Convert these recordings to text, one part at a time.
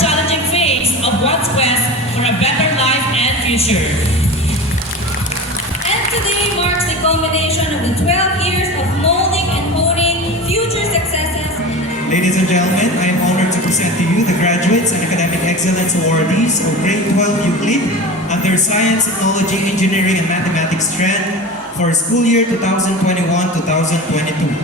challenging phase of one's quest for a better life and future. And today marks the culmination of the 12 years of molding and honing future successes. Ladies and gentlemen, I am honored to present to you the graduates and academic excellence awardees of grade 12 Euclid under Science, Technology, Engineering, and Mathematics strand for school year 2021-2022.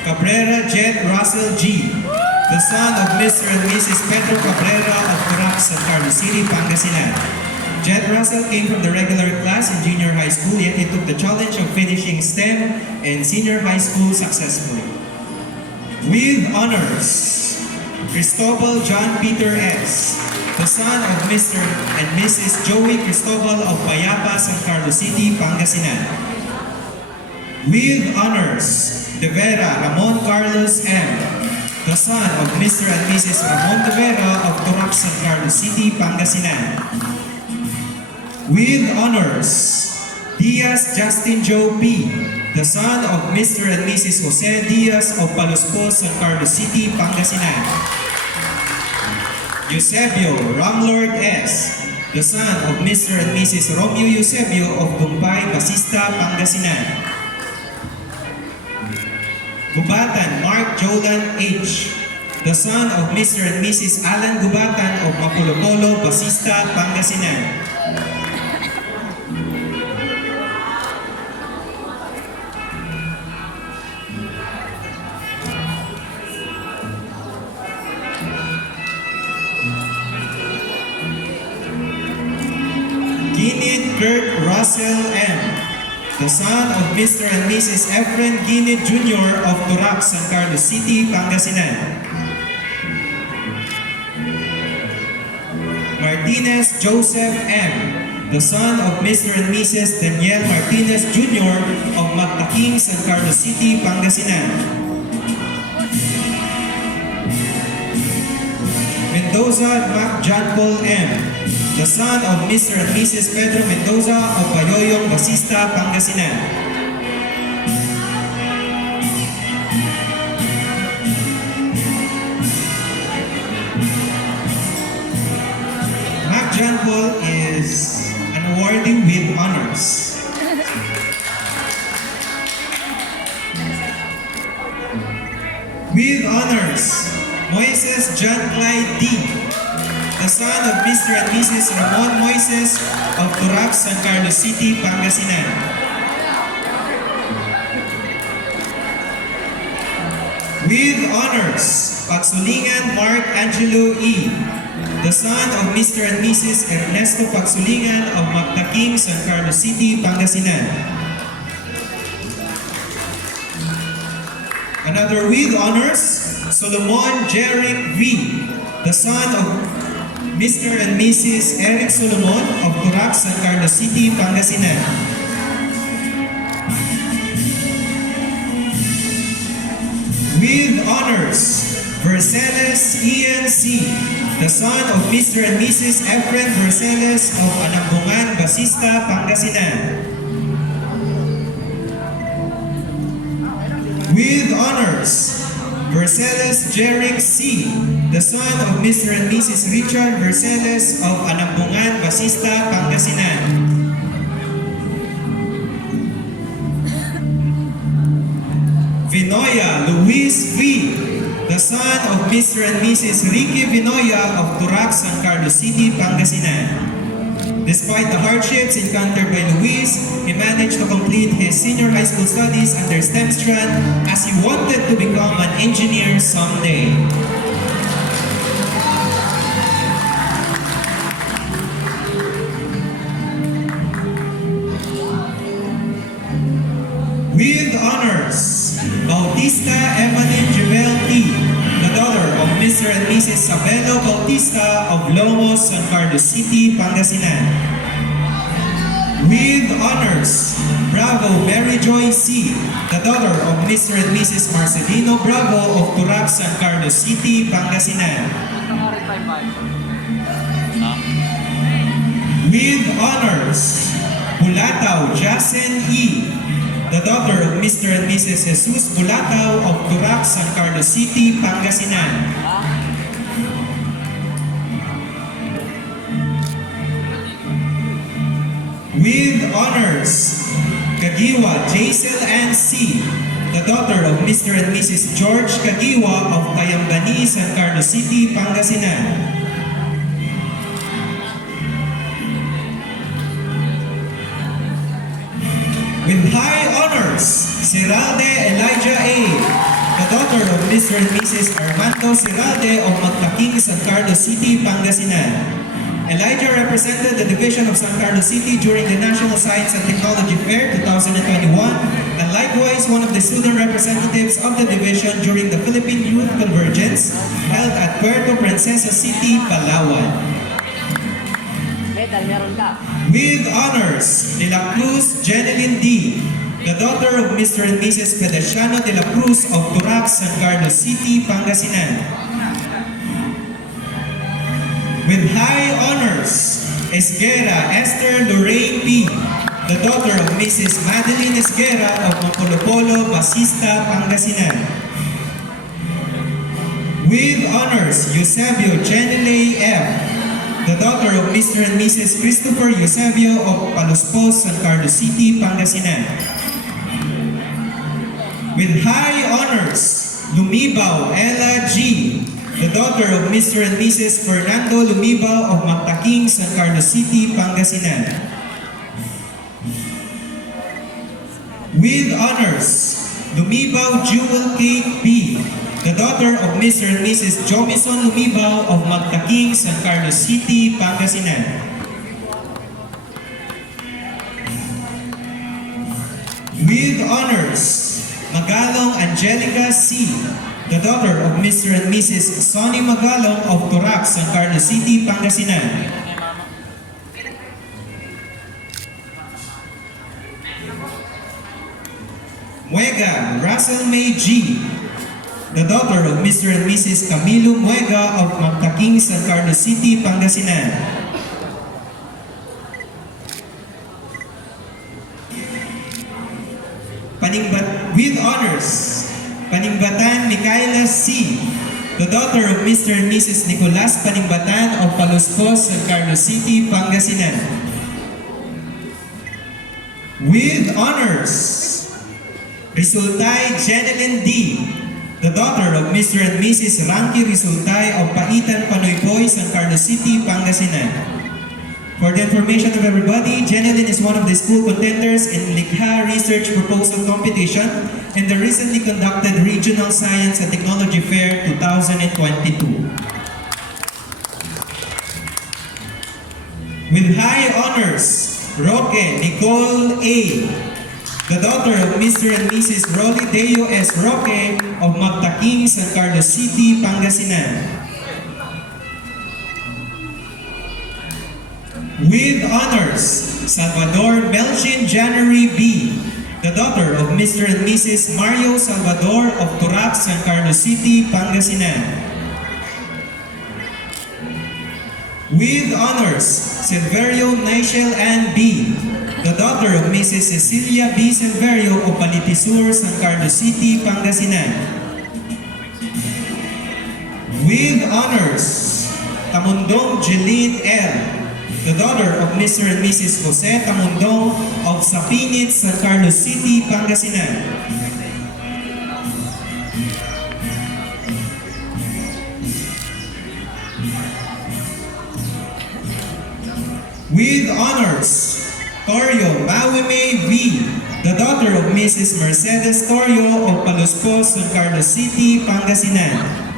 Cabrera Jet Russell G., the son of Mr. and Mrs. Pedro Cabrera of Turac, San Carlos City, Pangasinan. Jet Russell came from the regular class in junior high school, yet he took the challenge of finishing STEM and senior high school successfully. With honors, Cristobal John Peter S., the son of Mr. and Mrs. Joey Cristobal of Payapa, San Carlos City, Pangasinan. With honors, De Vera Ramon Carlos M., the son of Mr. and Mrs. Ramon De Vera of Turac, San Carlos City, Pangasinan. With honors, Diaz Justin Joe P., the son of Mr. and Mrs. Jose Diaz of Paluspos, San Carlos City, Pangasinan. Eusebio Ramlord S., the son of Mr. and Mrs. Romeo Eusebio of Gumpay, Basista, Pangasinan. Gubatan Mark Jolan H., the son of Mr. and Mrs. Alan Gubatan of Mapulopolo, Basista, Pangasinan. Ginit Kurt Russell M., the son of Mr. and Mrs. Efren Ginit Jr. of Turac, San Carlos City, Pangasinan. Martinez Joseph M., the son of Mr. and Mrs. Daniel Martinez Jr. of Magtaking, San Carlos City, Pangasinan. Mendoza Mac John Paul M., the son of Mr. and Mrs. Pedro Mendoza of Bayoyong, Basista, Pangasinan. Mac John Paul is an awardee with honors. With honors, Moises John Clyde D., the son of Mr. and Mrs. Ramon Moises of Turac, San Carlos City, Pangasinan. With honors, Pagsulingan Mark Angelo E., the son of Mr. and Mrs. Ernesto Pagsulingan of Magtaking, San Carlos City, Pangasinan. Another with honors, Solomon Jeric V., the son of Mr. and Mrs. Eric Solomon of Turac, San Carlos City, Pangasinan. With honors, Verceles Ian C., the son of Mr. and Mrs. Efren Verceles of Anambungan, Basista, Pangasinan. With honors, Verceles Jeric C., the son of Mr. and Mrs. Richard Verceles of Anambungan, Basista, Pangasinan. Vinoya Luis V., the son of Mr. and Mrs. Ricky Vinoya of Turac, San Carlos City, Pangasinan. Despite the hardships encountered by Luis, he managed to complete his senior high school studies under STEM strand as he wanted to become an engineer someday. With honors, Bautista Evelyn Jewel T., the daughter of Mr. and Mrs. Sabelo Bautista of Lomos, San Carlos City, Pangasinan. With honors, Bravo Mary Joy C., the daughter of Mr. and Mrs. Marcelino Bravo of Turac, San Carlos City, Pangasinan. With honors, Bulataw Jasen E., the daughter of Mr. and Mrs. Jesus Bulataw of Turac, San Carlos City, Pangasinan. With honors, Kagiwa Jaisel Ann C., the daughter of Mr. and Mrs. George Kagiwa of Kayambani, San Carlos City, Pangasinan. With high honors, Siralde Elijah A., the daughter of Mr. and Mrs. Armando Siralde of Magtaking, San Carlos City, Pangasinan. Elijah represented the Division of San Carlos City during the National Science and Technology Fair 2021 and likewise one of the student representatives of the division during the Philippine Youth Convergence held at Puerto Princesa City, Palawan. With honors, De La Cruz Jeneline D., the daughter of Mr. and Mrs. Pedeciano De La Cruz of Turac, San Carlos City, Pangasinan. With high honors, Esguera Esther Lorraine P., the daughter of Mrs. Madeline Esguera of Mapolopolo, Basista, Pangasinan. With honors, Eusebio Jenele F., the daughter of Mr. and Mrs. Christopher Eusebio of Palospos, San Carlos City, Pangasinan. With high honors, Lumibaw Ella G., the daughter of Mr. and Mrs. Fernando Lumibaw of Magtaking, San Carlos City, Pangasinan. With honors, Lumibaw Jewel Kate P., the daughter of Mr. and Mrs. Jomison Lumibaw of Magtaking, San Carlos City, Pangasinan. With honors, Magalong Angelica C., the daughter of Mr. and Mrs. Sonny Magalong of Turac, San Carlos City, Pangasinan. Muega Russell May G., the daughter of Mr. and Mrs. Camilo Muega of Magtaking, San Carlos City, Pangasinan. With honors, Paningbatan Micaela C., the daughter of Mr. and Mrs. Nicolas Paningbatan of Palospos, San Carlos City, Pangasinan. With honors, Resultay Jeneline D., the daughter of Mr. and Mrs. Ranky Resultay of Paitan, Panoypoy, San Carlos City, Pangasinan. For the information of everybody, Jeneline is one of the school contenders in Likha Research Proposal Competition in the recently conducted Regional Science and Technology Fair 2022. With high honors, Roque Nicole A., the daughter of Mr. and Mrs. Rolly Deo S. Roque of Magtaking, San Carlos City, Pangasinan. With honors, Salvador Melchin January B., the daughter of Mr. and Mrs. Mario Salvador of Turac, San Carlos City, Pangasinan. With honors, Silverio Nichelle Ann B., the daughter of Mrs. Cecilia B. Silverio of Palitisur, San Carlos City, Pangasinan. With honors, Tamundong Jeline L., the daughter of Mr. and Mrs. Jose Tamundong of Sapinit, San Carlos City, Pangasinan. With honors, Torio Mawime V., the daughter of Mrs. Mercedes Torio of Palospos, San Carlos City, Pangasinan.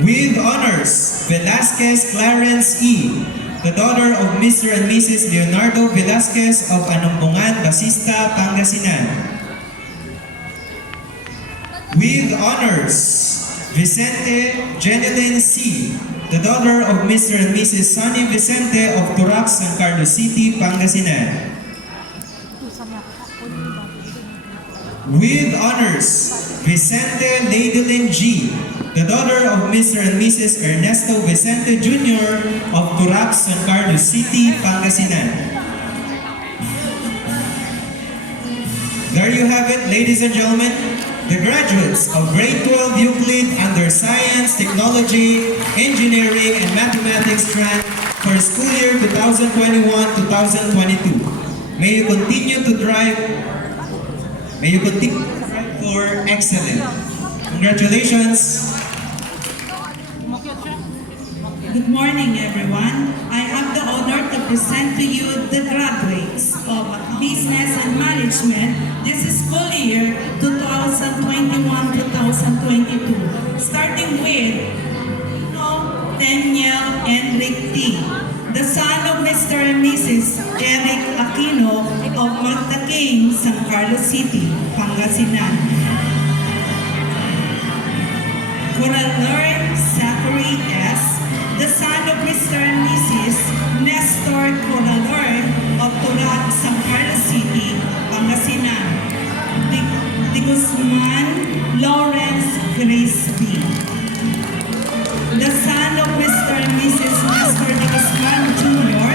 With honors, Velasquez Clarence E., the daughter of Mr. and Mrs. Leonardo Velasquez of Anumbungan, Basista, Pangasinan. With honors, Vicente Jeneline C., the daughter of Mr. and Mrs. Sonny Vicente of Turac, San Carlos City, Pangasinan. With honors, Vicente Ladelin G., the daughter of Mr. and Mrs. Ernesto Vicente Jr. of Turac, San Carlos City, Pangasinan. There you have it, ladies and gentlemen. The graduates of Grade 12 Euclid under Science, Technology, Engineering, and Mathematics strand for school year 2021-2022. May you continue to drive for excellence. Congratulations! Good morning, everyone. I have the honor to present to you the graduates of Business and Management this school year 2021-2022, starting with Daniel Enric T., the son of Mr. and Mrs. Eric Aquino of Magda King, San Carlos City, Pangasinan. Coralor Zachary S., the son of Mr. and Mrs. Nestor Coralor of Turac, San Carlos City, Pangasinan. De Guzman Lawrence Grace B., the son of Mr. and Mrs. Nestor De Guzman Jr.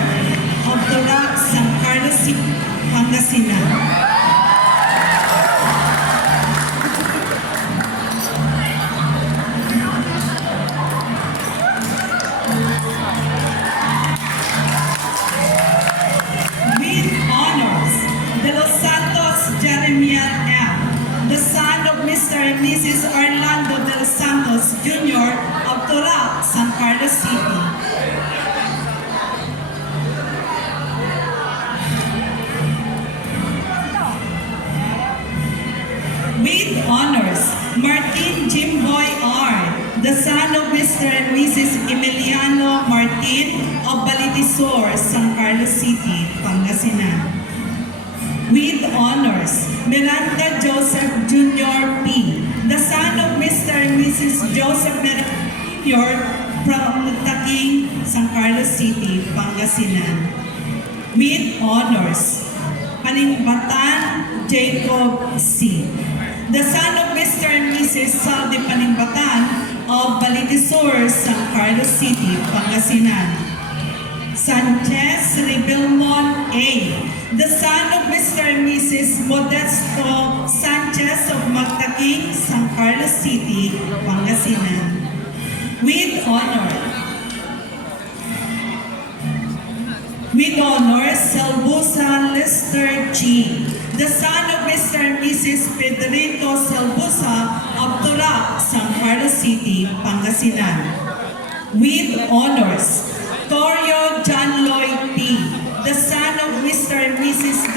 of Turac, San Carlos City, Pangasinan. The son of Mr. and Mrs. Orlando de los Santos Jr. of Turac, San Carlos City. With honors, Martin Jimboy R., the son of Mr. and Mrs. Emiliano Martin of Balitisor, San Carlos City, Pangasinan. With honors, Miranda Joseph Jr. P., the son of Mr. and Mrs. Joseph Miranda Jr. from Taking, San Carlos City, Pangasinan. With honors, Paningbatan Jacob C., the son of Mr. and Mrs. Saldi Paningbatan of Balitisor, San Carlos City, Pangasinan. Sanchez Rebelmon A., the son of Mr. and Mrs. Modesto Sanchez of Magtaking, San Carlos City, Pangasinan. With honor, Salbusa Lester G., the son of Mr. and Mrs. Pedrito Salbusa of Turac, San Carlos City, Pangasinan. With honors, Torio John Lloyd P., the son of Mr. and Mrs.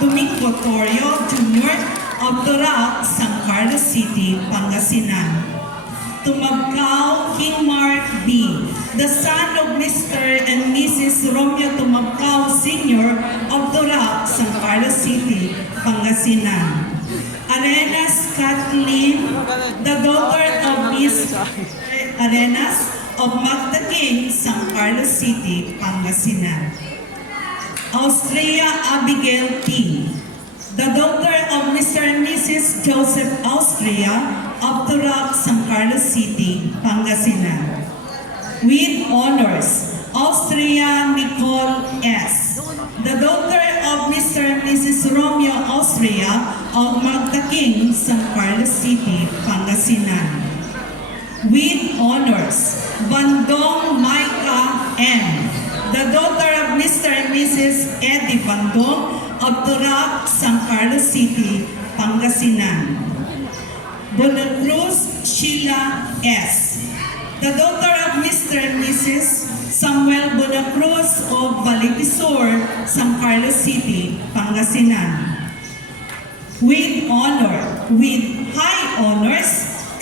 Domingo Torio Jr. of Turac, San Carlos City, Pangasinan. Tumabcao King Mark B., the son of Mr. and Mrs. Romeo Tumabcao Sr. of Turac, San Carlos City, Pangasinan. Arenas Kathleen, the daughter of Miss Arenas of Magda King, San Carlos City, Pangasinan. Austria Abigail P., the daughter of Mr. and Mrs. Joseph Austria of Turac, San Carlos City, Pangasinan. With honors, Austria Nicole S., the daughter of Mr. and Mrs. Romeo Austria of Magda King, San Carlos City, Pangasinan. With honors, Bandong Maika M., the daughter of Mr. and Mrs. Eddie Bandong of Turac, San Carlos City, Pangasinan. Bonacruz Sheila S., the daughter of Mr. and Mrs. Samuel Bonacruz of Balitisor, San Carlos City, Pangasinan. With high honors,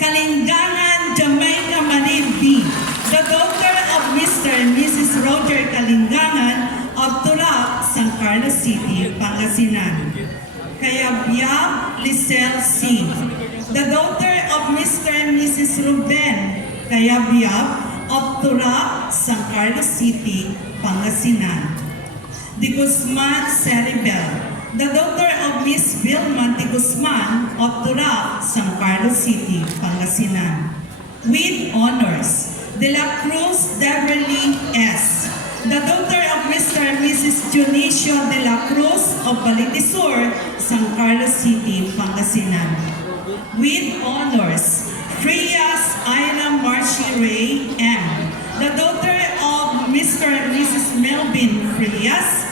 Kalingangan Jamaica Marie B., the daughter of Mr. and Mrs. Roger Kalingangan of Turac, San Carlos City, Pangasinan. Kayabyab Lisel C., the daughter of Mr. and Mrs. Ruben Kayabyab of Turac, San Carlos City, Pangasinan. De Guzman Ceribel, the daughter of Miss Vilma De Guzman of Turac, San Carlos City, Pangasinan. With honors, De La Cruz Beverly S., the daughter of Mr. and Mrs. Dionisio de la Cruz of Balitisur, San Carlos City, Pangasinan. With honors, Frias Aina Marcy Ray M., the daughter of Mr. and Mrs. Melvin Frias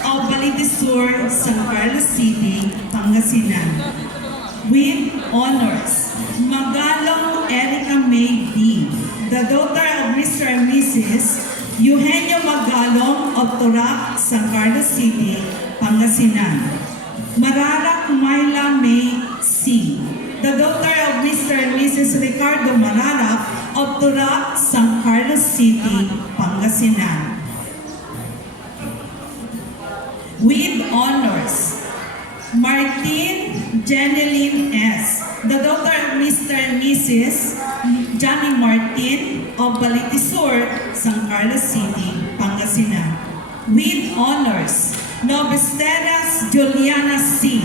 of Balitisur, San Carlos City, Pangasinan. With honors, Magalong Erica May D., the daughter of Mr. and Mrs. Eugenio Magalong of Turac, San Carlos City, Pangasinan. Mararak Myla May C., the daughter of Mr. and Mrs. Ricardo Mararak of Turac, San Carlos City, Pangasinan. With honors, Martin Jeneline S., the daughter of Mr. and Mrs. Johnny Martin of Balitisur, San Carlos City, Pangasinan. With honors, Novesteras Juliana C.,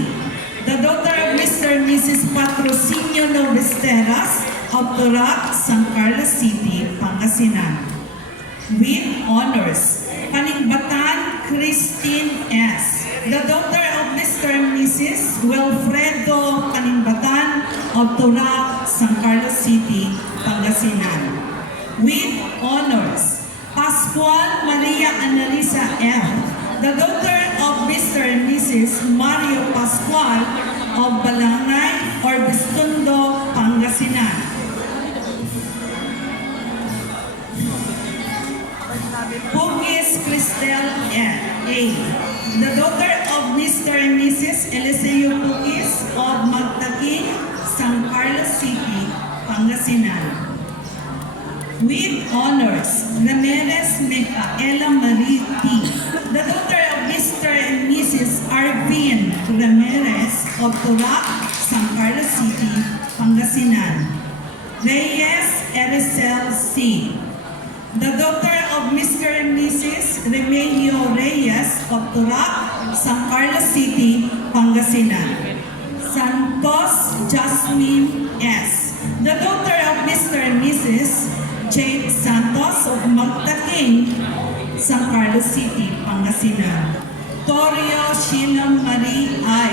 the daughter of Mr. and Mrs. Patrocinio Novesteras of Turac, San Carlos City, Pangasinan. With honors, Paningbatan Christine S., the daughter of Mr. and Mrs. Wilfredo Paningbatan of Turac, San Carlos City, Pangasinan. With honors, Pascual Maria Analisa M., the daughter of Mr. and Mrs. Mario Pascual of Balangay or Bistundo, Pangasinan. Pugis Cristel A., the daughter of Mr. and Mrs. Eliseo Pugis of Magtaking, San Carlos City, Pangasinan. With honors, Ramirez Micaela Marie T., the daughter of Mr. and Mrs. Arvin Ramirez of Turac, San Carlos City, Pangasinan. Reyes Erisel C., the daughter of Mr. and Mrs. Remigio Reyes of Turac, San Carlos City, Pangasinan. Santos Jasmine S., the daughter of Mr. and Mrs. Jade Santos of Magtaking, San Carlos City, Pangasinan. Torio Sheila Marie I.,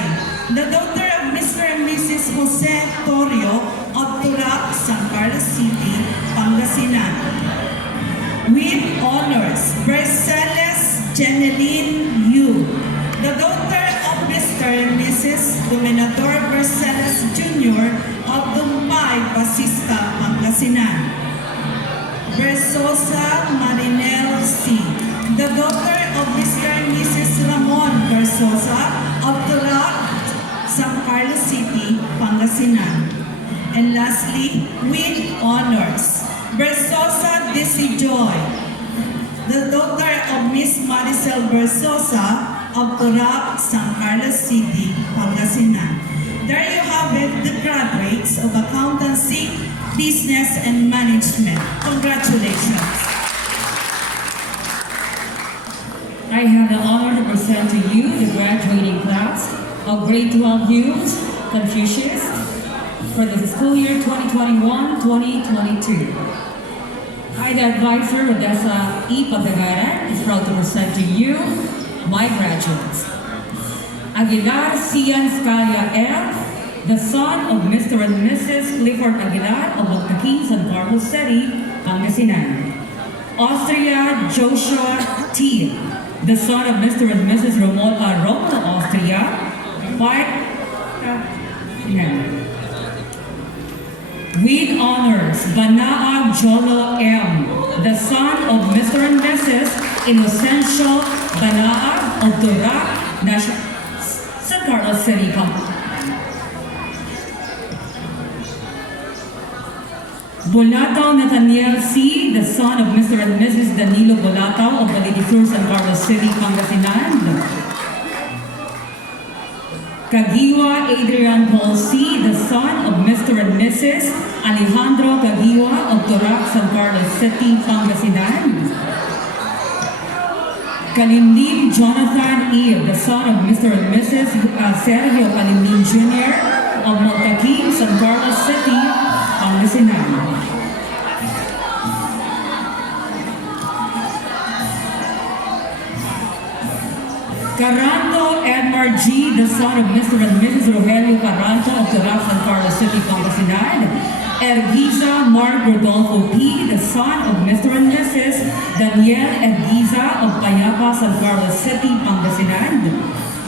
the daughter of Mr. and Mrs. Jose Torio of Turac, San Carlos City, Pangasinan. With honors, Berceles Jeneline U., the daughter of Mr. and Mrs. Dominador Berceles Jr. of Dumpay, Basista, Pangasinan. Versosa Marinel C., the daughter of Mr. and Mrs. Ramon Versosa of Turac, San Carlos City, Pangasinan. And lastly, with honors, Versosa Desi Joy, the daughter of Miss Maricel Versosa of Turac, San Carlos City, Pangasinan. There you have it, the graduates of Accountancy, Business, and Management. Congratulations. I have the honor to present to you the graduating class of Grade 12 Youth Confucius for the school year 2021-2022. I, the advisor, Odessa E. Pagagaran, is proud to present to you my graduates. Aguilar Cian Scalia F., the son of Mr. and Mrs. Clifford Aguilar of Magtaking, San Carlos City, Pangasinan. Austria Joshua T., the son of Mr. and Mrs. Romulo Austria, with honors, Banaa Jolo M., the son of Mr. and Mrs. Inocencio Banaa of Turac, San Carlos City, Pangasinan. Bolatao Nathaniel C., the son of Mr. and Mrs. Danilo Bolatao of Balitisur, San Carlos City, Pangasinan. Kagiwa Adrian Paul C., the son of Mr. and Mrs. Alejandro Kagiwa of Turac, San Carlos City, Pangasinan. Kalimlim Jonathan E., the son of Mr. and Mrs. Sergio Kalimlim Jr. of Magtaking, San Carlos City, Pangasinan. Caranto Edmar G., the son of Mr. and Mrs. Rogelio Caranto of Turac, San Carlos City, Pangasinan. Ergiza Mark Rodolfo P., the son of Mr. and Mrs. Daniel Ergiza of Payapa, San Carlos City, Pangasinan.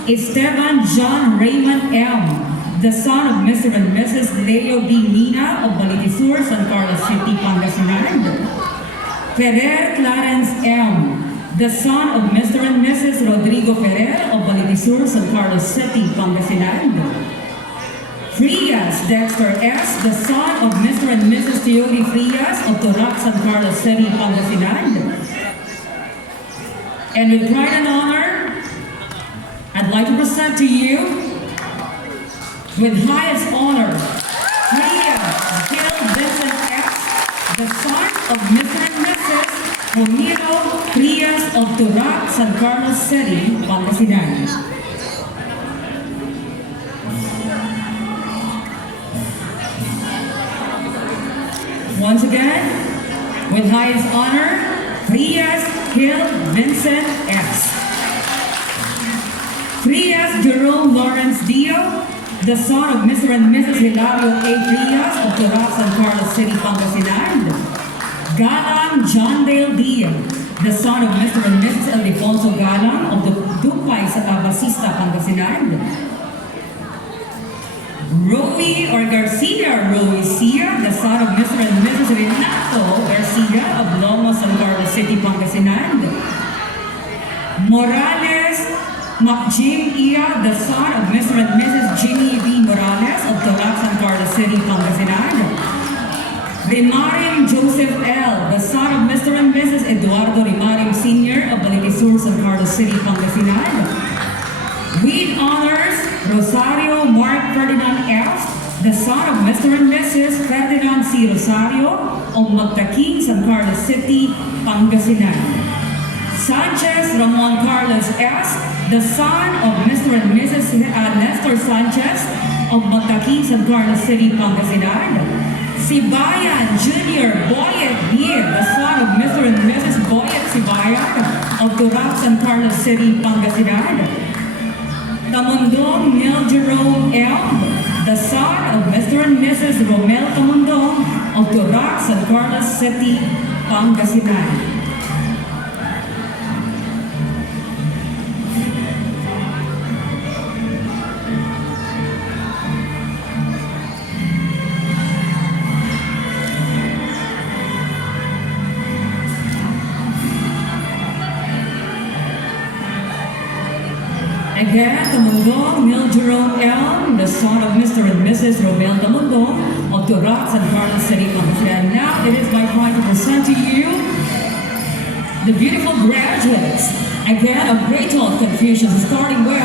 Esteban John Raymond M., the son of Mr. and Mrs. Leo B. Nina of Balitisur, San Carlos City, Pangasinan. Ferrer Clarence M., the son of Mr. and Mrs. Rodrigo Ferrer of Balitisur, San Carlos City, Pangasinan. Frias Dexter S., the son of Mr. and Mrs. Teori Frias of Turac, San Carlos City, Pangasinan. And with pride and honor, I'd like to present to you, with highest honor, Frias Gil Vincent S., the son of Mr. and Mrs. Homero Frias of Turac, San Carlos City, Pangasinan. Once again, with highest honor, Frias Gil Vincent S. Frias Jerome Lawrence Dio, the son of Mr. and Mrs. Hilario A. Frias of Turac, San Carlos City, Pangasinan. Galang John Dale Diaz, the son of Mr. and Mrs. Ildefonso Galang of the Dupay sa Basista, Pangasinan. Roy or Garcia Roy Sia, the son of Mr. and Mrs. Renato Garcia of Lomo, San Carlos City, Pangasinan. Morales Macjim Ia, the son of Mr. and Mrs. Jimmy B. Morales of Turac, San Carlos City, Pangasinan. Rimarim Joseph L., the son of Mr. and Mrs. Eduardo Rimarim Sr. of Balitisur, San Carlos City, Pangasinan. With honors, Rosario Mark Ferdinand F., the son of Mr. and Mrs. Ferdinand C. Rosario of Magtaking, San Carlos City, Pangasinan. Sanchez Ramon Carlos S., the son of Mr. and Mrs. Nestor Sanchez of Magtaking, San Carlos City, Pangasinan. Sibayan Jr. Boyet B., the son of Mr. and Mrs. Boyet Sibayan of Turac, San Carlos City, Pangasinan. Tamundong Neil Jerome M., the son of Mr. and Mrs. Romel Tamundong of Turac, San Carlos City, Pangasinan. Again, Tamundong Neil Jerome L., the son of Mr. and Mrs. Romel Tamundong of Turac, San Carlos City, Pangasinan. Now it is my pride to present to you the beautiful graduates. Again, of great old Confucius, starting with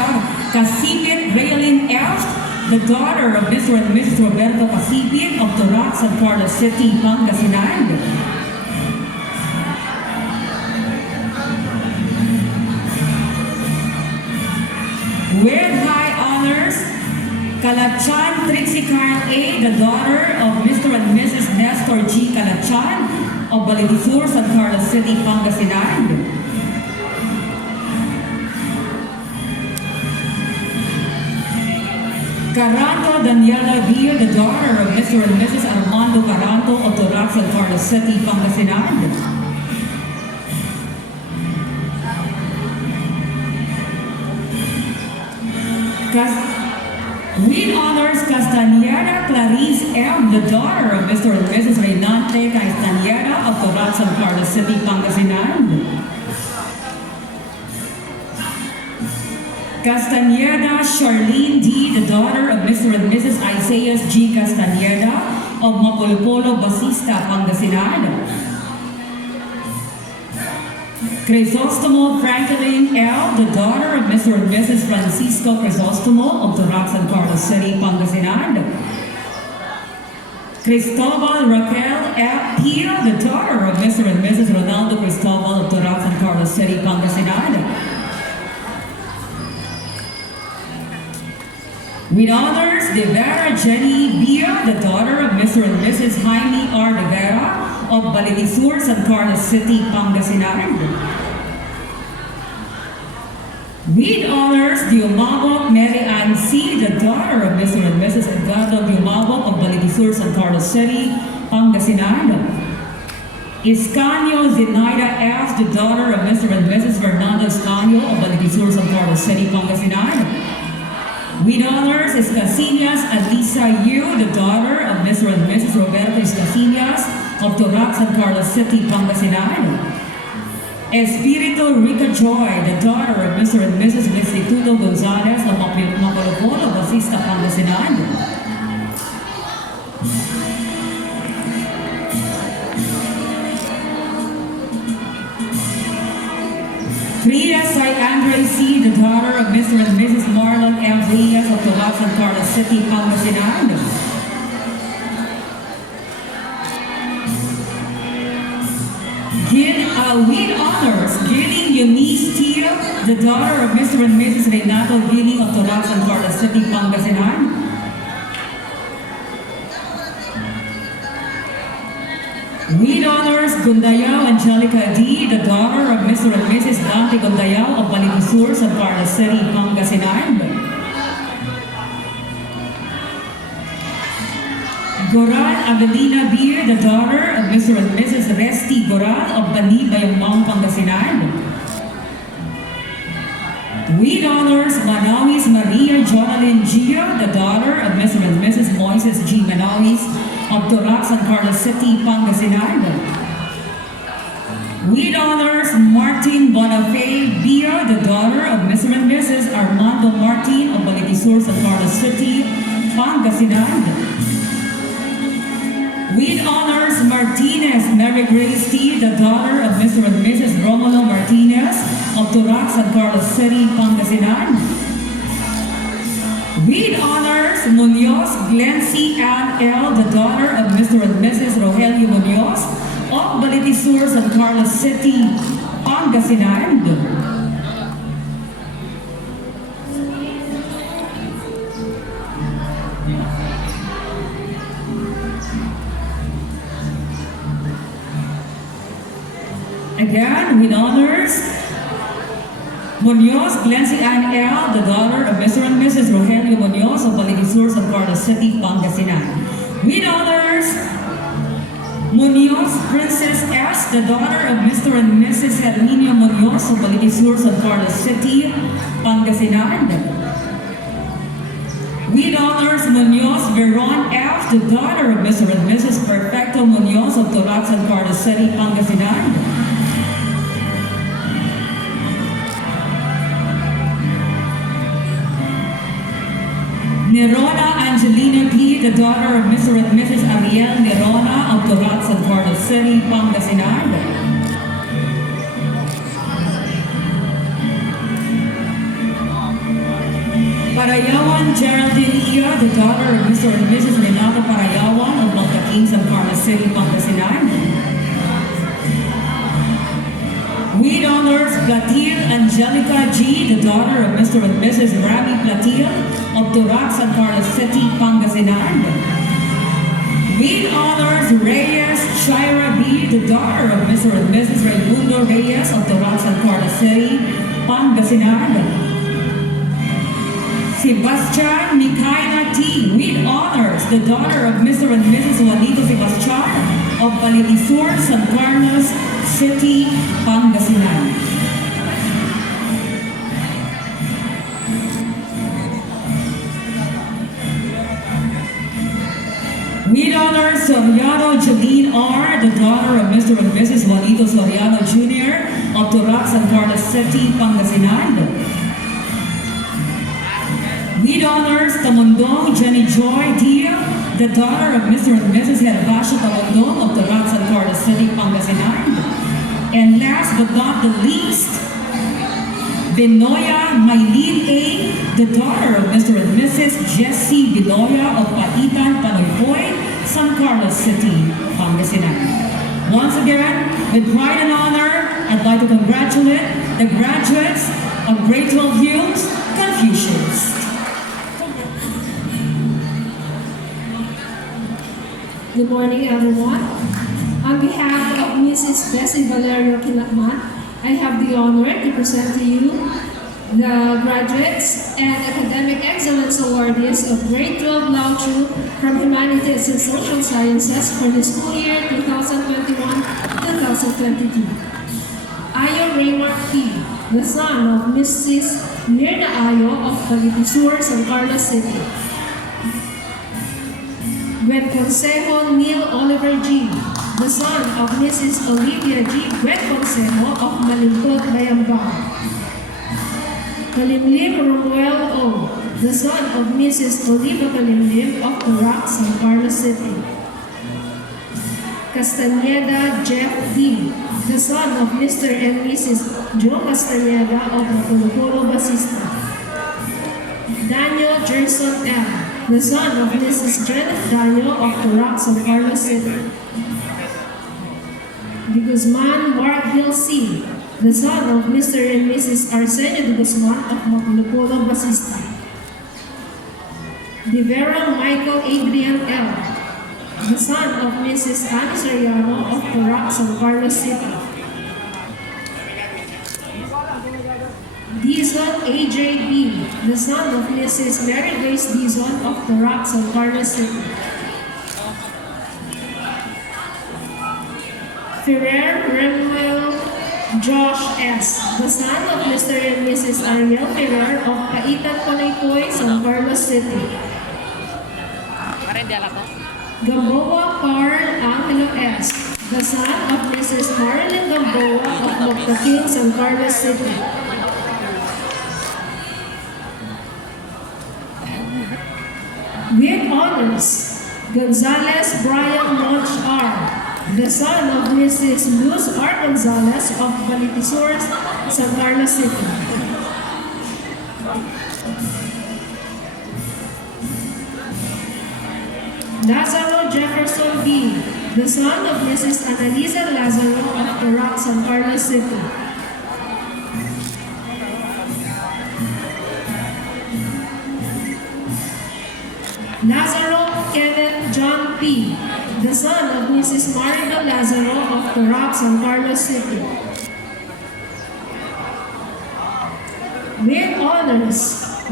Casipit Raylin F., the daughter of Mr. and Mrs. Roberto Casipit of Turac, San Carlos City, Pangasinan. With high honors, Kalachan Trixie Carl A., the daughter of Mr. and Mrs. Nestor G. Kalachan of Balitisur, San Carlos City, Pangasinan. Caranto Daniela B., the daughter of Mr. and Mrs. Armando Caranto of Turac, San Carlos City, Pangasinan. With honors, Castañeda Clarice M., the daughter of Mr. and Mrs. Reynante Castañeda of Turac, San Carlos City, Pangasinan. Castañeda Charlene D., the daughter of Mr. and Mrs. Isaias G. Castañeda of Mapolopolo, Basista, Pangasinan. Crisostomo Franklin L., the daughter of Mr. and Mrs. Francisco Crisostomo of Turac, San Carlos City, Pangasinan. Cristobal Raquel F. Pia, the daughter of Mr. and Mrs. Ronaldo Cristobal of Turac, San Carlos City, Pangasinan. With honors, De Vera Jenny Bia, the daughter of Mr. and Mrs. Jaime R. De Vera of Balitisur, San Carlos City, Pangasinan. With honors, Diumabok Mary Ann C., the daughter of Mr. and Mrs. Edgardo Diumabok of Baligisur, San Carlos City, Pangasinan. Iscanio Zenaida F., the daughter of Mr. and Mrs. Fernando Iscanio of Baligisur, San Carlos City, Pangasinan. With honors, Escasinas Alisa Yu, the daughter of Mr. and Mrs. Roberto Escasinas of Turac, San Carlos City, Pangasinan. Espiritu Rica Joy, the daughter of Mr. and Mrs. Restituto Gonzalez of Mapalopolo, Basista, Pangasinan. Frida Sai Andre C., the daughter of Mr. and Mrs. Marlon M. Reyes of Turac, San Carlos City, Pangasinan. With honors, Giling Eunice Tio, the daughter of Mr. and Mrs. Renato Giling of Turac, San Carlos City, Pangasinan. With honors, Gundayao Angelica D., the daughter of Mr. and Mrs. Dante Gundayao of Baligisur, San Carlos City, Pangasinan. Goran Avelina Beer, the daughter of Mr. and Mrs. Resti Goran of Bani Bayambang, Pangasinan. With honors, Manawis Maria Jonalyn Gio, the daughter of Mr. and Mrs. Moises G. Manawis of Turac, San Carlos City, Pangasinan. With honors, Martin Bonafé Bia, the daughter of Mr. and Mrs. Armando Martin of Baligisur, San Carlos City, Pangasinan. With honors, Martinez Mary Grace T., the daughter of Mr. and Mrs. Romulo Martinez of Turac, San Carlos City, Pangasinan. With honors, Munoz Glency Ann L., the daughter of Mr. and Mrs. Rogelio Munoz of Baligisur, San Carlos City, Pangasinan. Again, with honors, Munoz Glency Ann L., the daughter of Mr. and Mrs. Rogelio Munoz of Baligisur, San Carlos City, Pangasinan. With honors, Munoz Princess S., the daughter of Mr. and Mrs. Herminio Munoz of Baligisur, San Carlos City, Pangasinan. With honors, Munoz Veron F., the daughter of Mr. and Mrs. Perfecto Munoz of Turac, San Carlos City, Pangasinan. Nerona Angelina P., the daughter of Mr. and Mrs. Ariel Nerona of Turac, San Carlos City, Pangasinan. Parayawan Geraldine Ia, the daughter of Mr. and Mrs. Renato Parayawan of Maltaquin, San Carlos City, Pangasinan. With honors, Platil Angelica G., the daughter of Mr. and Mrs. Rami Platil of Turac, San Carlos City, Pangasinan. With honors, Reyes Shira B., the daughter of Mr. and Mrs. Raimundo Reyes of Turac, San Carlos City, Pangasinan. Sebastian Mikaela T., with honors, the daughter of Mr. and Mrs. Juanito Sebastian of Baligisur, San Carlos City, Pangasinan. With honors, Soriano Jeline R., the daughter of Mr. and Mrs. Juanito Soriano Jr. of Turac, San Carlos City, Pangasinan. With honors, Tamundong Jenny Joy Dia, the daughter of Mr. and Mrs. Herbacio Tamundong of Turac, San Carlos City, Pangasinan. And last but not the least, Benoya Maylene A., the daughter of Mr. and Mrs. Jessie Benoya of Paitan, Panoypoy, San Carlos City, Pangasinan. Once again, with pride and honor, I'd like to congratulate the graduates of Grade 12 Hills, Confucius. Good morning, everyone. On behalf of Mrs. Bessie Valerio Kinakman, I have the honor to present to you the graduates and academic excellence awardees of grade 12 Lao Chu from Humanities and Social Sciences for the school year 2021-2022. Ayo Raymar P., the son of Mrs. Mirna Ayo of Calitisur, San Carlos City. Consejo Neil Oliver G., the son of Mrs. Olivia G. Consejo of Malimpot, Bayambang. Kalimlim Romuel O., the son of Mrs. Oliva Kalimlim of Turac, San Carlos City. Castaneda Jeff D., the son of Mr. and Mrs. Joe Castaneda of Mapulupolo, Basista. Daniel Gerson M., the son of Mrs. Janet Daniel of Turac, San Carlos City. De Guzman Mark Hill C., the son of Mr. and Mrs. Arsenio de Guzman of Mapulupolo, Basista. De Vera Michael Adrian L., the son of Mrs. Annie Soriano of Turac, San Carlos City. Dizon AJ B., the son of Mrs. Mary Grace Dizon of Turac, San Carlos City. Ferrer Remuel Josh S., the son of Mr. and Mrs. Ariel Ferrer of Kaitan, Panaypoy, San Carlos City. Gamboa Carl Angelo S., the son of Mrs. Marilyn Gamboa of Moctaquin, San Carlos City. With honors, Gonzalez Brian Monch R., the son of Mrs. Luz R. Gonzalez of Balitisur, San Carlos City. Lazaro Jefferson D., the son of Mrs. Annalisa Lazaro of Turac, San Carlos City. Lazaro Kenneth John P., the son of Mrs. Maribel Lazaro of Turac, San Carlos City. With honors,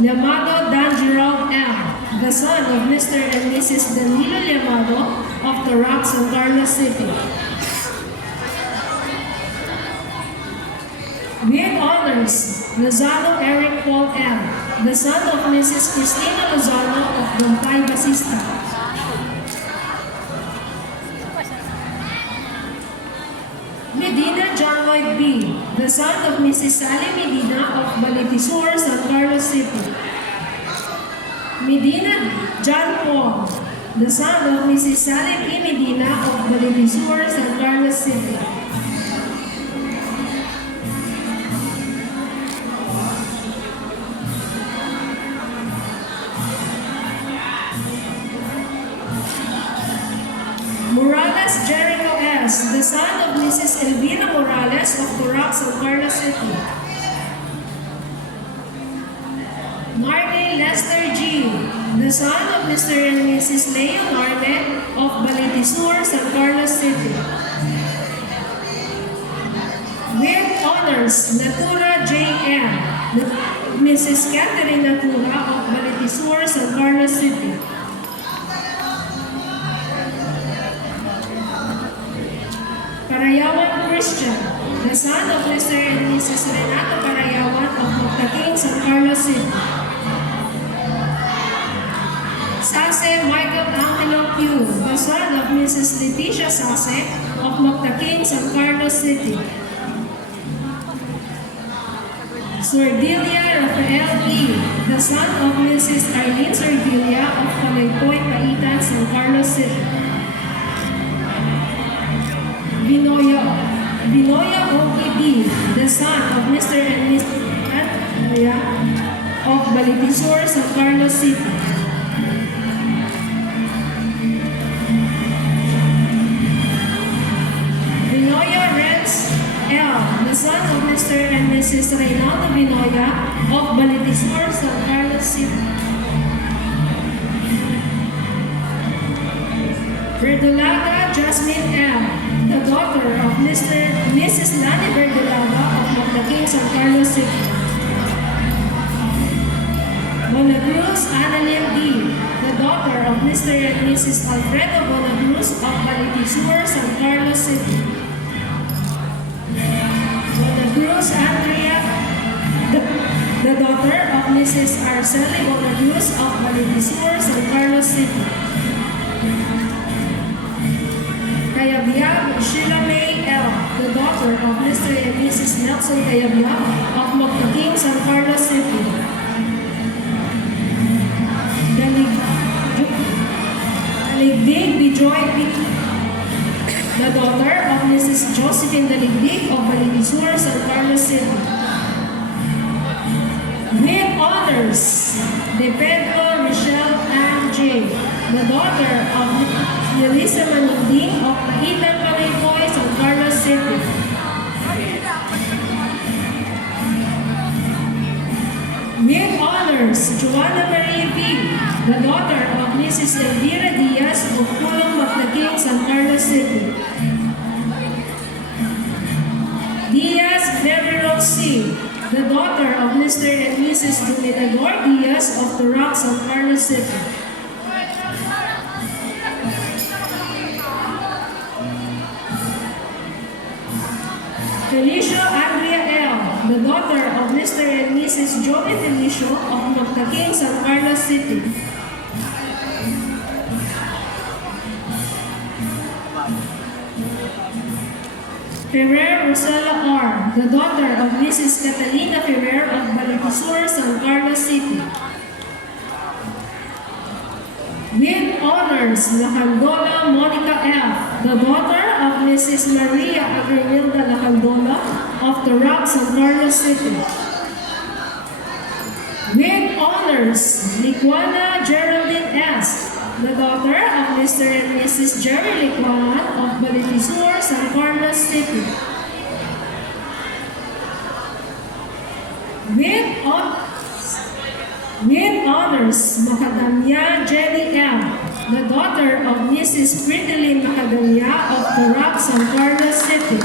Llamado Dangerao M., the son of Mr. and Mrs. Danilo Llamado of Turac, San Carlos City. With honors, Lozano Eric Paul M., the son of Mrs. Cristina Lozano of Dompay, Basista. Medina John Lloyd B., the son of Mrs. Sally Medina of Balitisur, San Carlos City. Medina John Paul, the son of Mrs. Sally P. Medina of Balitisur, San Carlos City. Morales Jericho S., the son of Mrs. Elvina Morales of Turac, San Carlos City. Marley Lester G., the son of Mr. and Mrs. Leo Marle of Balitisur, San Carlos City. With honors, Natura J.M., Mrs. Catherine Natura of Balitisur, San Carlos City. Parayawan Christian, the son of Mr. and Mrs. Renato Parayawan of Moctaquin, San Carlos City. Sase Michael Angelo Q., the son of Mrs. Leticia Sase of Moctaquin, San Carlos City. Sordilia Rafael E., the son of Mrs. Arlene Sordilia of Palaypoy, Kaitan, San Carlos City. Binoya O.K.B., the son of Mr. and Mrs. of Balitisur, San Carlos City. Binoya Renz L., the son of Mr. and Mrs. Reynaldo Binoya of Balitisur, San Carlos City. Verdolaga Jasmine L., the daughter of Mr. and Mrs. Lani Verdolaga of Moctaquin, San Carlos City. Bonacruz Annalyn D., the daughter of Mr. and Mrs. Alfredo Bonacruz of Balitisur, San Carlos City. Bonacruz Andrea, the daughter of Mrs. Arceli Bonacruz of Balitisur, San Carlos City. Cayabyab Sheila May L., the daughter of Mr. and Mrs. Nelson Cayabyab of Magtaking, San Carlos City. Daligdig Bijoy P., the daughter of Mrs. Josephine Daligdig of Balitisur, San Carlos City. With honors, De Pedro Michelle Ann J., the daughter of Melissa Maninding of Tahitan Palaypoy, San Carlos City. With honors, Joanna Marie P., the daughter of Mrs. Elvira Diaz of Pulong Magtaking, San Carlos City. Diaz Devereux C., the daughter of Mr. and Mrs. Dominador Diaz of Turac, San Carlos City. Felicio Andrea L., the daughter of Mr. and Mrs. Joey Felicio of Magtaking, San Carlos City. Ferrer Rosella R., the daughter of Mrs. Catalina Ferrer of Balitisur, San Carlos City. With honors, Lacandola Monica F., the daughter of Mrs. Maria Agrinilda Lacandola of Turac, San Carlos City. With honors, Liquana Geraldine S., the daughter of Mr. and Mrs. Jerry Liquanan of Balitisur, San Carlos City. With honors, Macadamia Jenny M., the daughter of Mrs. Fridelyn Macadamia of Turac, San Carlos City.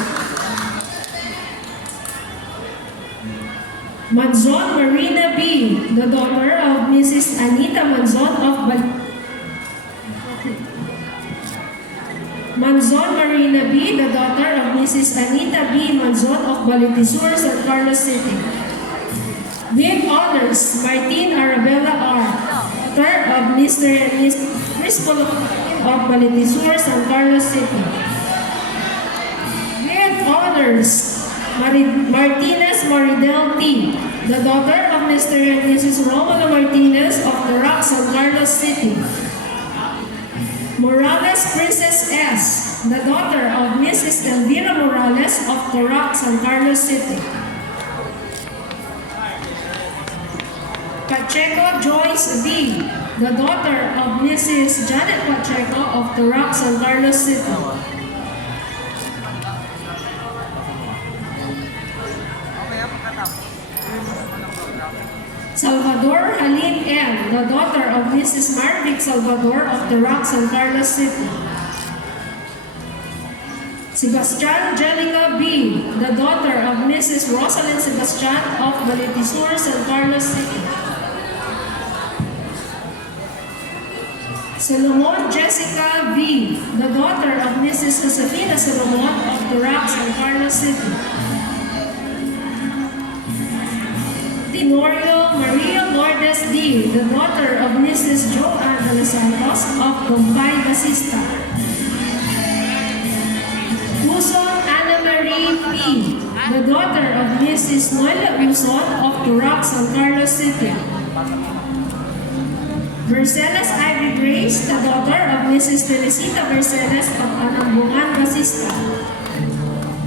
Manzon Marina B., the daughter of Mrs. Anita Manzon of Manzon Marina B., the daughter of Mrs. Anita B. Manzon of Balitisur, San Carlos City. With honors, Martin Arabella R., daughter of Mr. and Mrs. Crispolo of Balitisur, San Carlos City. With honors, Martinez Maridel T., the daughter of Mr. and Mrs. Romulo Martinez of Turac, San Carlos City. Morales Princess S., the daughter of Mrs. Elvira Morales of Turac, San Carlos City. Pacheco Joyce D., the daughter of Mrs. Janet Pacheco of Turac, San Carlos City. Salvador Halin M., the daughter of Mrs. Marvic Salvador of Turac, San Carlos City. Sebastian Angelica B., the daughter of Mrs. Rosalind Sebastian of Balitisur, San Carlos City. Solomon Jessica V., the daughter of Mrs. Josefina Solomon of Turac, San Carlos City. Tenorio Maria Lourdes D., the daughter of Mrs. Joanne de los Santos of Bombay, Basista. Uson Anna Marie P., the daughter of Mrs. Noela Uson of Turac, San Carlos City. Mercedes Ivy Grace, the daughter of Mrs. Felicita Mercedes of Anambungan, Basista.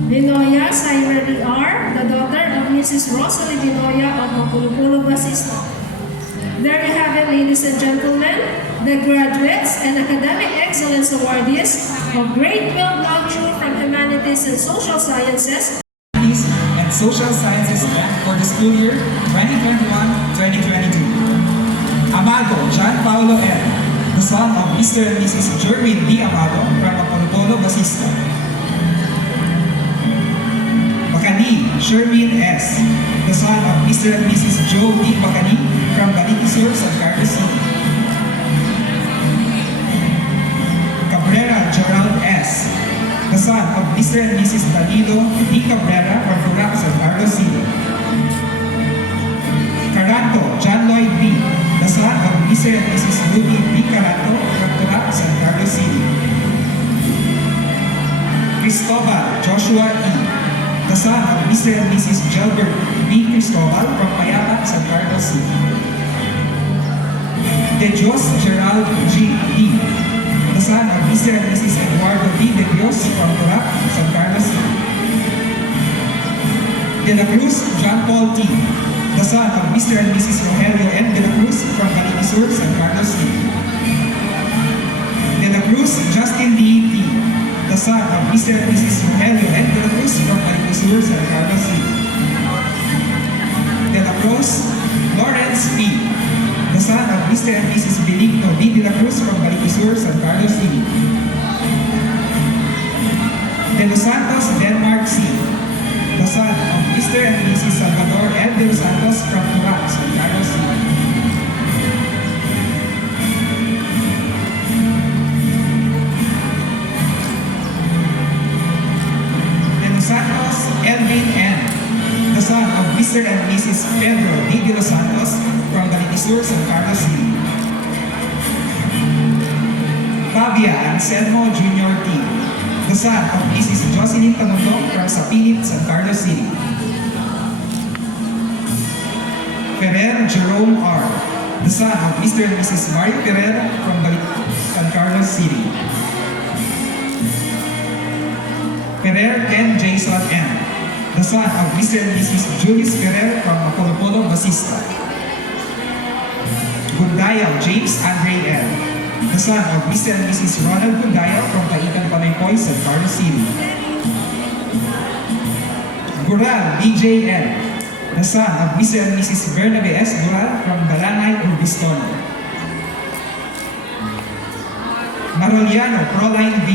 Binoya Sayradi R., the daughter of Mrs. Rosalie Binoya of Mapulupulo, Basista. There you have it, ladies and gentlemen, the graduates and academic excellence awardees of Grade 12 Module from Humanities and Social Sciences and Social Sciences for the school year 2021-2022. Amado John Paulo N., the son of Mr. and Mrs. Jerwin D. Amado from Mapulupulo, Basista. Bacani Sherwin S., the son of Mr. and Mrs. Joe D. Bacani from Balitisur, San Carlos City. Cabrera Gerald S., the son of Mr. and Mrs. Danilo D. Cabrera from Turac, San Carlos City. Caranto John Lloyd B., the son of Mr. and Mrs. Rudy B. Caranto from Turac, San Carlos City. Cristobal Joshua E., the son of Mr. and Mrs. Gilbert B. Cristobal from Payapa, San Carlos City. De Dios Gerald G. D., the son of Mr. and Mrs. Eduardo B. De Dios from Turac, San Carlos City. De la Cruz John Paul T., the son of Mr. and Mrs. Rogelio N. De la Cruz from Balitisur, San Carlos City. De la Cruz Justin D. T., the son of Mr. and Mrs. Rogelio N. De la Cruz from Balitisur, San Carlos City. De la Cruz Lawrence P., the son of Mr. and Mrs. Benigno B. De la Cruz from Balitisur, San Carlos City. De Los Santos Denmark C., the son of Mr. and Mrs. Salvador L. De Los Santos from Turac, San Carlos City. De Los Santos Elvin N., the son of Mr. and Mrs. Pedro D. De Los Santos from Balitisur, San Carlos City. Fabia Anselmo Jr. T., the son of Mrs. Jocelyn Tanundong from Sapilip, San Carlos City. Ferrer Jerome R., the son of Mr. and Mrs. Mario Ferrer from San Carlos City. Ferrer Ken Jason M., the son of Mr. and Mrs. Julius Ferrer from Apolopolo, Basista. Gundayal James Andre L., the son of Mr. and Mrs. Ronald Gundayal from Taitan Palaypoy, San Carlos City. Gural DJ L., the son of Mr. and Mrs. Bernabe S. Gural from Balangay, Urbiston. Maroliano Proline V.,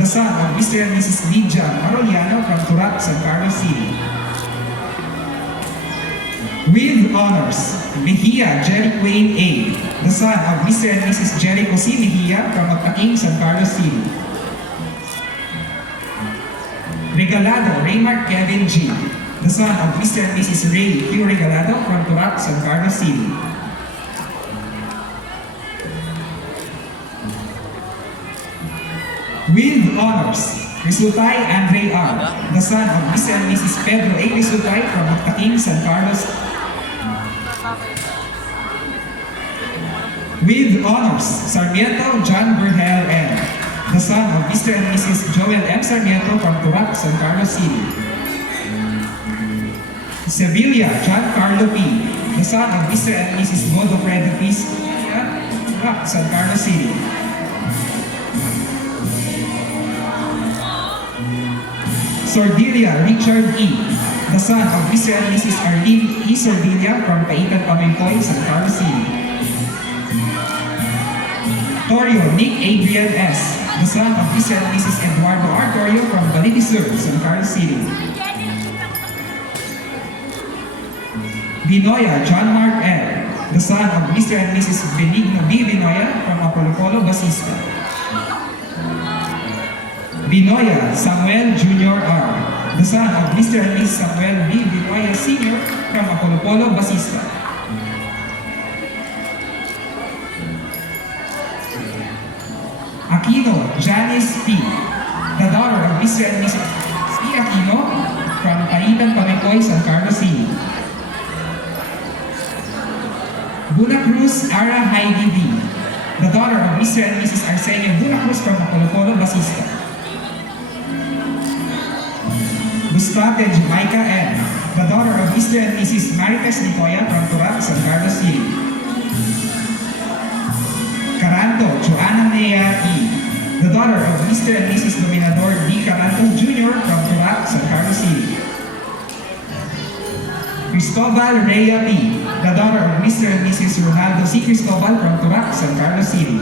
the son of Mr. and Mrs. Lydia Maroliano from Turac, San Carlos City. With honors, Mejia Jerry Wayne A., the son of Mr. and Mrs. Jericho C. Mejia from Magpaking, San Carlos City. Regalado Raymar Kevin G., the son of Mr. and Mrs. Ray Q. Regalado from Turac, San Carlos City. With honors, Risutay Andre R., the son of Mr. and Mrs. Pedro A. Risutay from Magpaking, San Carlos. With honors, Sarmiento John Berhel N., the son of Mr. and Mrs. Joel M. Sarmiento from Turac, San Carlos City. Sevilla John Carlo P., the son of Mr. and Mrs. Godofredo P. Turac, San Carlos City. Sordilia Richard E., the son of Mr. and Mrs. Arlene E. Sordilia from Paitan Pamaypoy, San Carlos City. Torio Nick Adrian S., the son of Mr. and Mrs. Eduardo R. Torio from Balitisur, San Carlos City. Binoya John Mark L., the son of Mr. and Mrs. Benigno B. Binoya from Apolopolo, Basista. Binoya Samuel Jr. R., the son of Mr. and Mrs. Samuel B. Binoya Sr. from Apolopolo, Basista. Aquino Janice P., the daughter of Mr. and Mrs. P. Aquino from Paitan Pamaypoy, San Carlos City. Bunacruz Ara Heidi D., the daughter of Mr. and Mrs. Arsenio Bunacruz from Apolopolo, Basista. Gustate Jamaica N., the daughter of Mr. and Mrs. Marites Nicoya from Turac, San Carlos City. Caranto Joanna Nea E., the daughter of Mr. and Mrs. Dominador D. Caranto Jr. from Turac, San Carlos City. Cristobal Rhea P., the daughter of Mr. and Mrs. Ronaldo C. Cristobal from Turac, San Carlos City.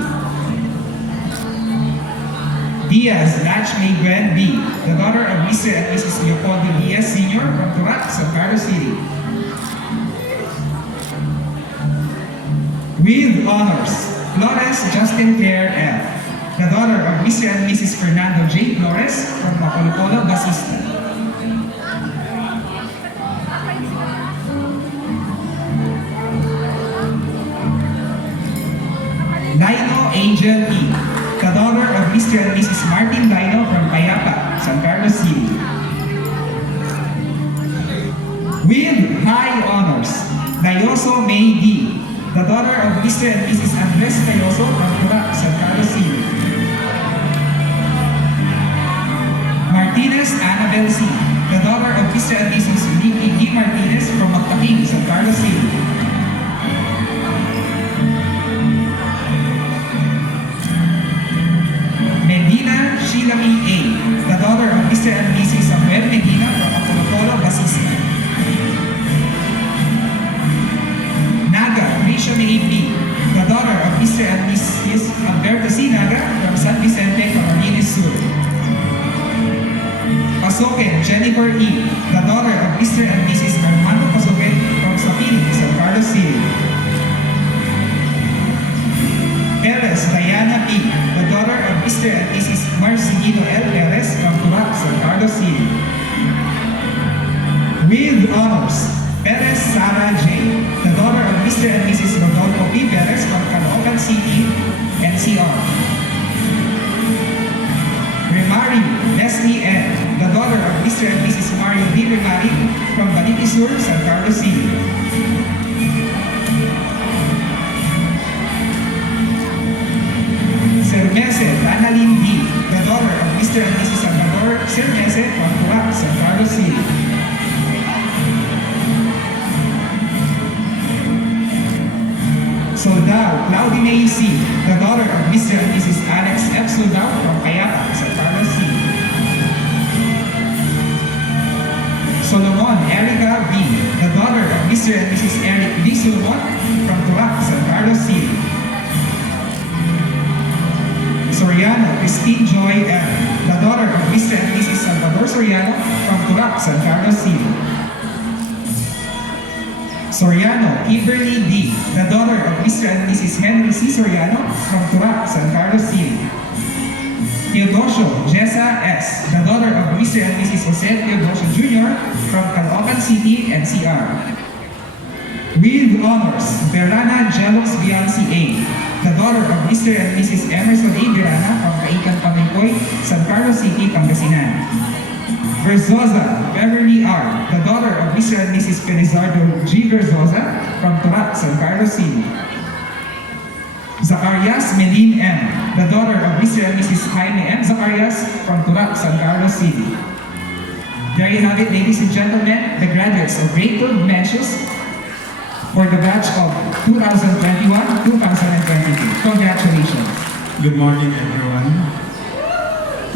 Diaz Latch May Gwen B., the daughter of Mr. and Mrs. Leopoldo Diaz Sr. from Turac, San Carlos City. With honors, Flores Justin Claire F., the daughter of Mr. and Mrs. Fernando J. Flores from Macolocolo, Basista. Lino Angel E., the daughter of Mr. and Mrs. Martin Lino from Payapa, San Carlos City. With high honors, Dayoso May D., the daughter of Mr. and Mrs. Andres Dayoso from Turac, San Carlos City. Martinez Annabel C., the daughter of Mr. and Mrs. Nicky D. Martinez from Magtaking, San Carlos City. Medina Sheila E. A., the daughter of Mr. and Mrs. Samuel Medina from Apolopolo, Basista. Naga Risha May B., the daughter of Mr. and Mrs. Alberto C. Naga from San Vicente, Camarines Sur. Pasoken Jennifer E., the daughter of Mr. and Mrs. Armando Pasoken from Sapili, San Carlos City. Perez Diana P., the daughter of Mr. and Mrs. Marcelino L. Perez from Turac, San Carlos City. With honors, Perez Sarah J., the daughter of Mr. and Mrs. Rodolfo P. Perez from Caloocan City, NCR. Remari Leslie N., the daughter of Mr. and Mrs. Mario D. Remari from Baliti Sur, San Carlos City. Sermese Annalyn D., the daughter of Mr. and Mrs. Salvador Sermese from Turac, San Carlos City. Soldao Claudia May C., the daughter of Mr. and Mrs. Alex F. Soldao from Payapa, San Carlos City. Solomon Erica B., the daughter of Mr. and Mrs. Eric D. Solomon from Turac, San Carlos City. Soriano Christine Joy M., the daughter of Mr. and Mrs. Salvador Soriano from Turac, San Carlos City. Soriano Kimberly D., the daughter of Mr. and Mrs. Henry C. Soriano from Turac, San Carlos City. Teodosio Jessa S., the daughter of Mr. and Mrs. Jose Teodosio Jr. from Caloocan City, NCR. With honors, Verana Jelos Bianci A., the daughter of Mr. and Mrs. Emerson A. Verana from Caican Pamilcoy, San Carlos City, Pangasinan. Verzosa Beverly R., the daughter of Mr. and Mrs. Felizardo G. Verzosa from Turac, San Carlos City. Zacarias Melin M., the daughter of Mr. and Mrs. Jaime M. Zacarias from Turac, San Carlos City. There you have it, ladies and gentlemen, the graduates of grade 12 mentions for the batch of 2021-2022. Congratulations. Good morning, everyone.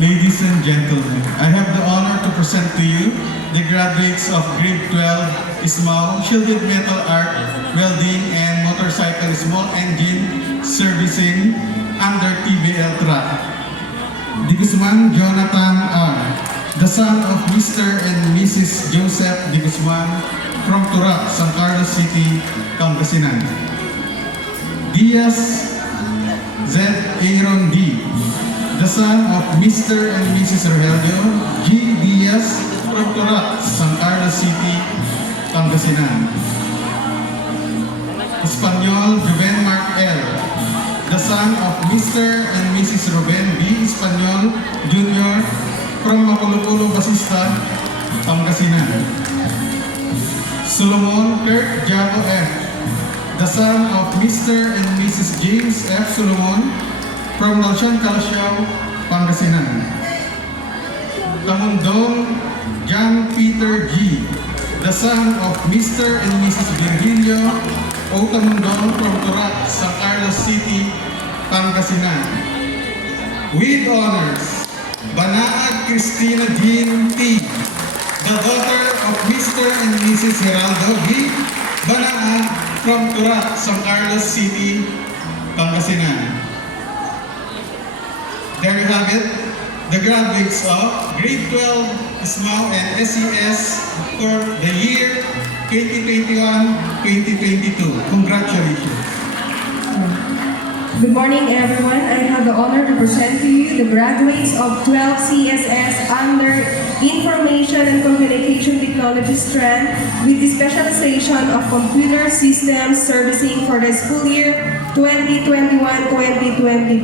Ladies and gentlemen, I have the honor to present to you the graduates of grade 12 Small Shielded Metal Arc Welding and Motorcycle Small Engine Servicing under TBL Track. De Guzman Jonathan R., the son of Mr. and Mrs. Joseph De Guzman from Turac, San Carlos City, Pangasinan. Diaz Z. Aaron D., the son of Mr. and Mrs. Rogelio G. Diaz from Turac, San Carlos City, Pangasinan. Espanyol Juven Mark L., the son of Mr. and Mrs. Ruben B. Espanyol Jr. from Macolocolo, Basista, Pangasinan. Solomon Kirk Jago F., the son of Mr. and Mrs. James F. Solomon from Lalshan Calasiao, Pangasinan. Tamundong John Peter G., the son of Mr. and Mrs. Virgilio O. Tamundong from Turac, San Carlos City, Pangasinan. With honors, Banaag Cristina Jean T., the daughter of Mr. and Mrs. Geraldo V. Banaag from Turac, San Carlos City, Pangasinan. There you have it, the graduates of grade 12 SMAU and SES for the year 2021-2022. Congratulations. Good morning, everyone. I have the honor to present to you the graduates of 12 CSS under Information and Communication Technology strand with the specialization of Computer Systems Servicing for the school year 2021-2022.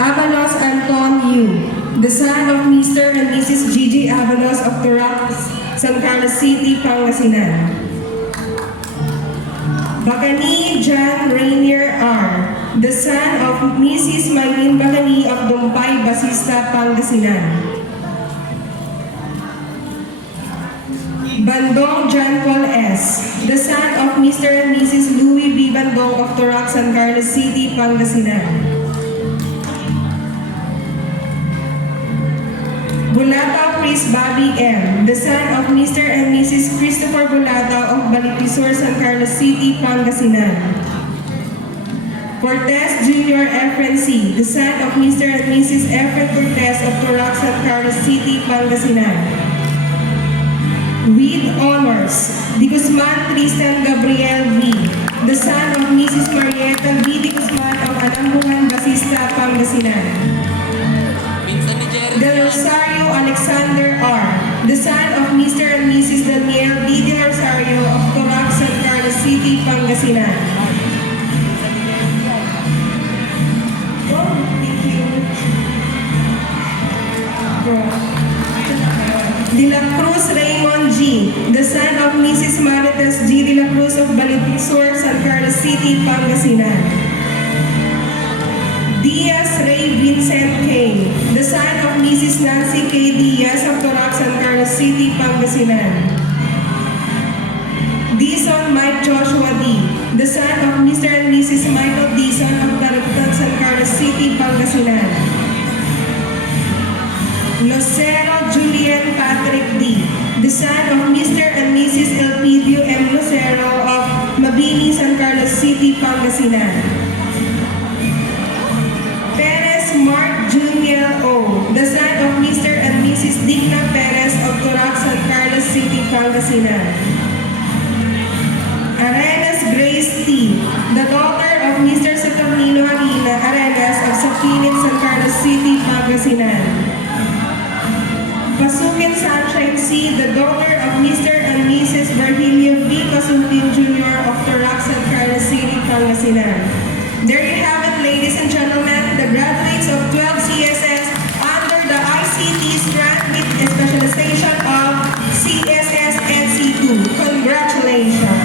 Avalos Anton Yu, the son of Mr. and Mrs. Gigi Avalos of Turac, San Carlos City, Pangasinan. Bacani John Rainier R., the son of Mrs. Maylin Bacani of Dumpay, Basista, Pangasinan. Bandong John Paul S., the son of Mr. and Mrs. Louis B. Bandong of Turac, San Carlos City, Pangasinan. Bulata Chris Bobby M., the son of Mr. and Mrs. Christopher Bulata of Balipisor, San Carlos City, Pangasinan. Cortez Jr. Efren C., the son of Mr. and Mrs. Efren Cortez of Turac, San Carlos City, Pangasinan. With honors, Di Guzman Tristan Gabriel V., the son of Mrs. Marietta V. Di Guzman of Anambuhan, Basista, Pangasinan. Del Rosario Alexander R., the son of Mr. and Mrs. Daniel D. Del Rosario of Turac, San Carlos City, Pangasinan. Oh, thank you. De La Cruz Raymond G., the son of Mrs. Marites G. De La Cruz of Balipisor, San Carlos City, Pangasinan. Diaz Ray Vincent K., the son of Mrs. Nancy K. Diaz of Turac, San Carlos City, Pangasinan. Dizon Mike Joshua D., the son of Mr. and Mrs. Michael Dizon of Tarugtag, San Carlos City, Pangasinan. Lucero Julian Patrick D., the son of Mr. and Mrs. Elpidio M. Lucero of Mabini, San Carlos City, Pangasinan. Mark Junior O., the son of Mr. and Mrs. Digna Perez of Turac, San Carlos City, Pangasinan. Arenas Grace T., the daughter of Mr. Saturnino Harina Arenas of Sakinit, San Carlos City, Pangasinan. Pasukin Sunshine C., the daughter of Mr. and Mrs. Virgilio V. Casuntin Jr. of Turac, San Carlos City, Pangasinan. There you have it, ladies and gentlemen, the graduates of 12 CSS under the ICT strand with a specialization of CSS NC2. Congratulations!